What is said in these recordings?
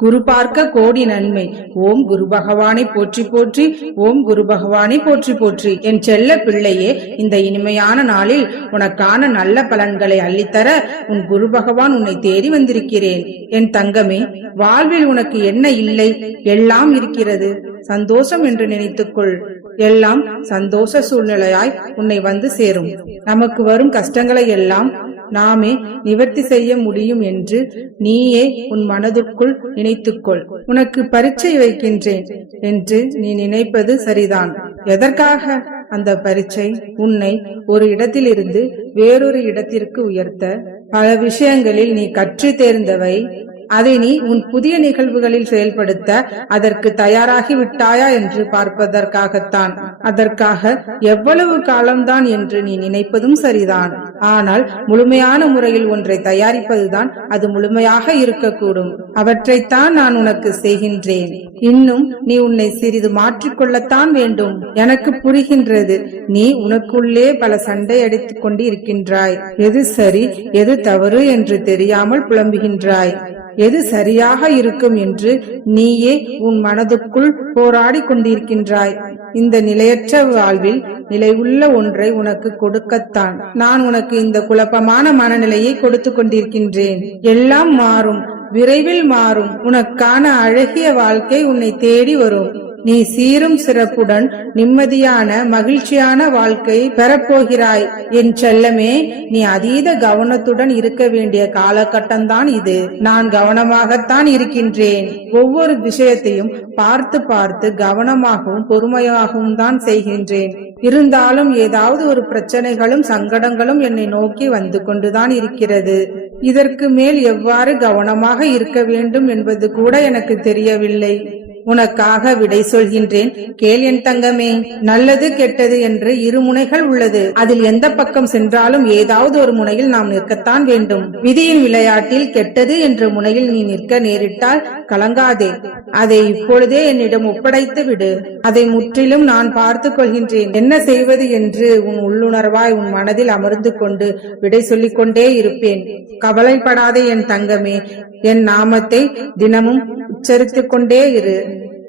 குரு பார்க்க கோடி நன்மை. ஓம் குரு பகவானை போற்றி போற்றி. ஓம் குரு பகவானை போற்றி போற்றி. என் செல்ல பிள்ளையே, இந்த இனிமையான நாளில் உனக்கான நல்ல பலன்களை அள்ளித்தர உன் குரு பகவான் உன்னை தேடி வந்திருக்கிறேன். என் தங்கமே, வாழ்வில் உனக்கு என்ன இல்லை? எல்லாம் இருக்கிறது. சந்தோஷம் என்று நினைத்துக்கொள். எல்லாம் சந்தோஷ சூழ்நிலையாய் உன்னை வந்து சேரும். நமக்கு வரும் கஷ்டங்களை எல்லாம் நாமே நிவர்த்தி செய்ய முடியும் என்று நீயே உன் மனதுக்குள் நினைத்துக்கொள். உனக்கு பரீட்சை வைக்கின்றேன் என்று நீ நினைப்பது சரிதான். எதற்காக அந்த பரீட்சை? உன்னை ஒரு இடத்திலிருந்து வேறொரு இடத்திற்கு உயர்த்த. பல விஷயங்களில் நீ கற்று தேர்ந்தவை. அதை நீ உன் புதிய நிகழ்வுகளில் செயல்படுத்த அதற்கு தயாராகி விட்டாயா என்று பார்ப்பதற்காகத்தான். அதற்காக எவ்வளவு காலம்தான் என்று நீ நினைப்பதும் சரிதான். ஆனால் முழுமையான முறையில் ஒன்றை தயாரிப்பதுதான் அது முழுமையாக இருக்கக்கூடும். அவற்றைத்தான் நான் உனக்கு செய்கின்றேன். இன்னும் நீ உன்னை சிறிது மாற்றிக்கொள்ளத்தான் வேண்டும். எனக்கு புரிகின்றது. நீ உனக்குள்ளே பல சண்டை அடித்துக் கொண்டு இருக்கின்றாய். எது சரி எது தவறு என்று தெரியாமல் புலம்புகின்றாய். எது சரியாக இருக்கும் என்று நீயே உன் மனதுக்குள் போராடி கொண்டிருக்கின்றாய். இந்த நிலையற்ற வாழ்வில் நிலையுள்ள ஒன்றை உனக்கு கொடுக்கத்தான் நான் உனக்கு இந்த குழப்பமான மனநிலையை கொடுத்து கொண்டிருக்கின்றேன். எல்லாம் மாறும், விரைவில் மாறும். உனக்கான அழகிய வாழ்க்கை உன்னை தேடி வரும். நீ சீரும் சிறப்புடன் நிம்மதியான மகிழ்ச்சியான வாழ்க்கையை பெறப்போகிறாய். என் செல்லமே, நீ அதீத கவனத்துடன் இருக்க வேண்டிய காலகட்டம்தான் இது. நான் கவனமாகத்தான் இருக்கின்றேன். ஒவ்வொரு விஷயத்தையும் பார்த்து பார்த்து கவனமாகவும் பொறுமையாகவும் தான் செய்கின்றேன். இருந்தாலும் ஏதாவது ஒரு பிரச்சனைகளும் சங்கடங்களும் என்னை நோக்கி வந்து கொண்டுதான் இருக்கிறது. இதற்கு மேல் எவ்வாறு கவனமாக இருக்க வேண்டும் என்பது கூட எனக்கு தெரியவில்லை. உனக்காக விடை சொல்கின்றேன், கேள் என் தங்கமே. நல்லது கெட்டது என்று இரு முனைகள் உள்ளது. அதில் எந்த பக்கம் சென்றாலும் ஏதாவது ஒரு முனையில் நாம் நிற்கத்தான் வேண்டும். விதியின் விளையாட்டில் கெட்டது என்ற முனையில் நீ நிற்க நேரிட்டால் கலங்காதே. அதை இப்பொழுதே என்னிடம் ஒப்படைத்து விடு. அதை முற்றிலும் நான் பார்த்துக் கொள்கின்றேன். என்ன செய்வது என்று உன் உள்ளுணர்வாய் உன் மனதில் அமர்ந்து கொண்டு விடை சொல்லிக் கொண்டே இருப்பேன். கவலைப்படாதே என் தங்கமே. என் நாமத்தை தினமும் உச்சரித்துக் கொண்டே இரு.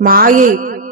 மாயை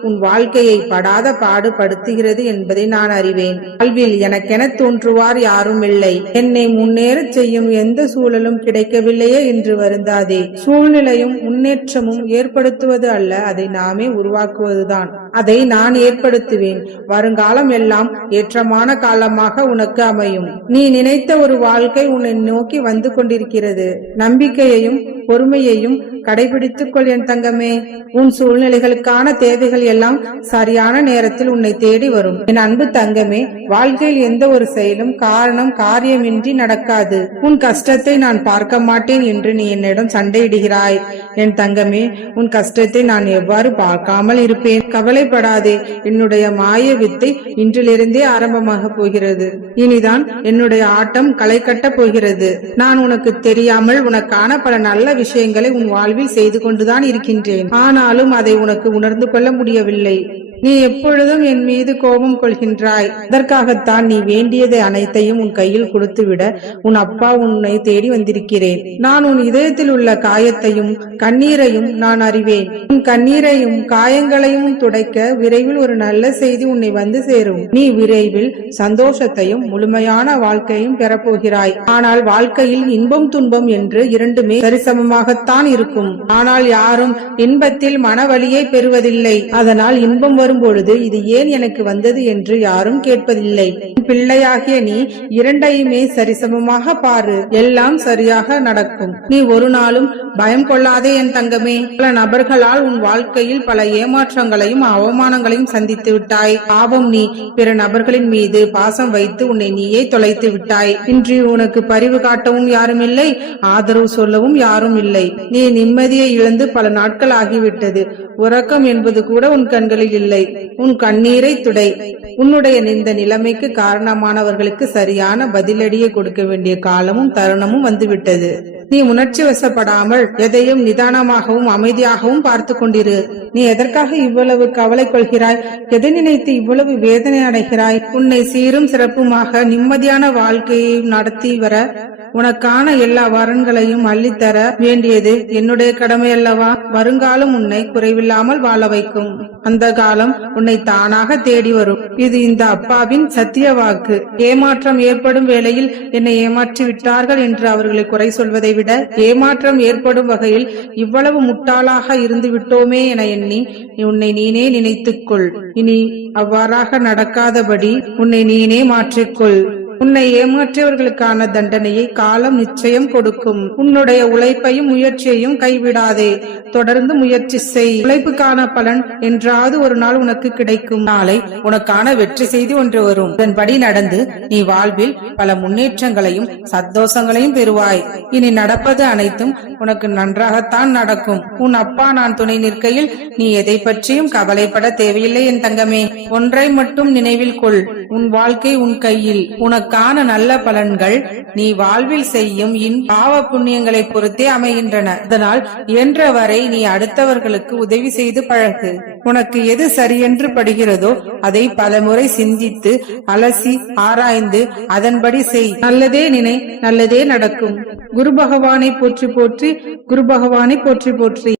உன் வாழ்க்கையை படாத பாடுபடுத்துகிறது என்பதை நான் அறிவேன். வாழ்வில் எனக்கென தோன்றுவார் யாரும் இல்லை. என்னை முன்னேறச் செய்யும் எந்த சூழலும் கிடைக்கவில்லையே என்று வருந்தாதே. சூழ்நிலையும் முன்னேற்றமும் ஏற்படுத்துவது அல்ல, அதை நாமே உருவாக்குவதுதான். அதை நான் ஏற்படுத்துவேன். வருங்காலம் எல்லாம் ஏற்றமான காலமாக உனக்கு அமையும். நீ நினைத்த ஒரு வாழ்க்கை உன்னை நோக்கி வந்து கொண்டிருக்கிறது. நம்பிக்கையையும் பொறுமையையும் கடைபிடித்துக் கொள் என் தங்கமே. உன் சூழ்நிலைகளுக்கான தேவைகள் எல்லாம் சரியான நேரத்தில் உன்னை தேடி வரும். என் அன்பு தங்கமே, வாழ்க்கையில் எந்த ஒரு செயலும் காரணம் காரியமின்றி நடக்காது. உன் கஷ்டத்தை நான் பார்க்க மாட்டேன் என்று நீ என்னிடம் சண்டையிடுகிறாய். என் தங்கமே, உன் கஷ்டத்தை நான் எவ்வாறு பார்க்காமல் இருப்பேன்? கவலைப்படாதே. என்னுடைய மாய வித்தை இன்றிலிருந்தே ஆரம்பமாக போகிறது. இனிதான் என்னுடைய ஆட்டம் களை கட்டப் போகிறது. நான் உனக்கு தெரியாமல் உனக்கான பல நல்ல விஷயங்களை உன் வாழ்வில் செய்து கொண்டுதான் இருக்கின்றேன். ஆனாலும் அதை உனக்கு உணர்ந்து கொள்ள முடியவில்லை. நீ எப்பொழுதும் என் மீது கோபம் கொள்கின்றாய். அதற்காகத்தான் நீ வேண்டியதை அனைத்தையும் உன் கையில் கொடுத்துவிட உன் அப்பா உன்னை தேடி வந்திருக்கிறேன். நான் உன் இதயத்தில் உள்ள காயத்தையும் கண்ணீரையும் நான் அறிவேன். உன் கண்ணீரையும் காயங்களையும் துடைக்க விரைவில் ஒரு நல்ல செய்தி உன்னை வந்து சேரும். நீ விரைவில் சந்தோஷத்தையும் முழுமையான வாழ்க்கையும் பெறப்போகிறாய். ஆனால் வாழ்க்கையில் இன்பம் துன்பம் என்று இரண்டுமே சரிசமமாகத்தான் இருக்கும். ஆனால் யாரும் இன்பத்தில் மனவலியை பெறுவதில்லை. அதனால் இன்பம் வரும் பொழுது இது ஏன் எனக்கு வந்தது என்று யாரும் கேட்பதில்லை. பிள்ளையாகிய நீ இரண்டையுமே சரிசமமாக பாரு. எல்லாம் சரியாக நடக்கும். நீ ஒரு நாளும் பயம் கொள்ளாதே என் தங்கமே. பல நபர்களால் உன் வாழ்க்கையில் பல ஏமாற்றங்களையும் அவமானங்களையும் சந்தித்து விட்டாய். பாவம், நீ பிற நபர்களின் மீது பாசம் வைத்து உன்னை நீயே தொலைத்து விட்டாய். இன்று உனக்கு பரிவு காட்டவும் யாரும் இல்லை, ஆதரவு சொல்லவும் யாரும் இல்லை. நீ நிம்மதியை இழந்து பல நாட்கள் ஆகிவிட்டது. உறக்கம் என்பது கூட உன் கண்களில் இல்லை. உன் கண்ணீரை துடை. உன்னுடைய இந்த நிலைமைக்கு காரணமானவர்களுக்கு சரியான பதிலடியை கொடுக்க வேண்டிய காலமும் தருணமும் வந்துவிட்டது. நீ உணர்ச்சி வசப்படாமல் எதையும் நிதானமாகவும் அமைதியாகவும் பார்த்து கொண்டிரு. நீ எதற்காக இவ்வளவு கவலை கொள்கிறாய்? எதை நினைத்து இவ்வளவு வேதனை அடைகிறாய்? உன்னை சீரும் சிறப்புமாக நிம்மதியான வாழ்க்கையை நடத்தி வர உனக்கான எல்லா வரன்களையும் அள்ளித்தர வேண்டியது என்னுடைய கடமை அல்லவா? வருங்காலம் உன்னை குறைவில்லாமல் வாழ வைக்கும். அந்த காலம் உன்னை தானாக தேடி வரும். இது இந்த அப்பாவின் சத்திய வாக்கு. ஏமாற்றம் ஏற்படும் வேளையில் என்னை ஏமாற்றி விட்டார்கள் என்று அவர்களை குறை சொல்வதை விட, ஏமாற்றம் ஏற்படும் வகையில் இவ்வளவு முட்டாளாக இருந்து விட்டோமே என எண்ணி உன்னை நீனே நினைத்துக்கொள். இனி அவ்வாறாக நடக்காதபடி உன்னை நீனே மாற்றிக்கொள். உன்னை ஏமாற்றியவர்களுக்கான தண்டனையை காலம் நிச்சயம் கொடுக்கும். உன்னுடைய உழைப்பையும் முயற்சியையும் கைவிடாதே. தொடர்ந்து முயற்சி செய். உழைப்புக்கான பலன் என்றாவது ஒரு நாள் உனக்கு கிடைக்கும். நாளை உனக்கான வெற்றி செய்தி ஒன்று வரும். இதன்படி நடந்து நீ வாழ்வில் பல முன்னேற்றங்களையும் சந்தோஷங்களையும் பெறுவாய். இனி நடப்பது அனைத்தும் உனக்கு நன்றாகத்தான் நடக்கும். உன் அப்பா நான் துணை நிற்கையில் நீ எதை பற்றியும் கவலைப்பட தேவையில்லை என் தங்கமே. ஒன்றை மட்டும் நினைவில் கொள், உன் வாழ்க்கை உன் கையில். உனக்கான நல்ல பலன்கள் நீ வாழ்வில் செய்யும் பாவ புண்ணியங்களை பொறுத்தே அமைகின்றன. அதனால் இயன்ற வரை நீ அடுத்தவர்களுக்கு உதவி செய்து பழகு. உனக்கு எது சரியென்று படுகிறதோ அதை பலமுறை சிந்தித்து அலசி ஆராய்ந்து அதன்படி செய். நல்லதே நினை, நல்லதே நடக்கும். குரு பகவானை போற்றி போற்றி, குரு பகவானை போற்றி போற்றி.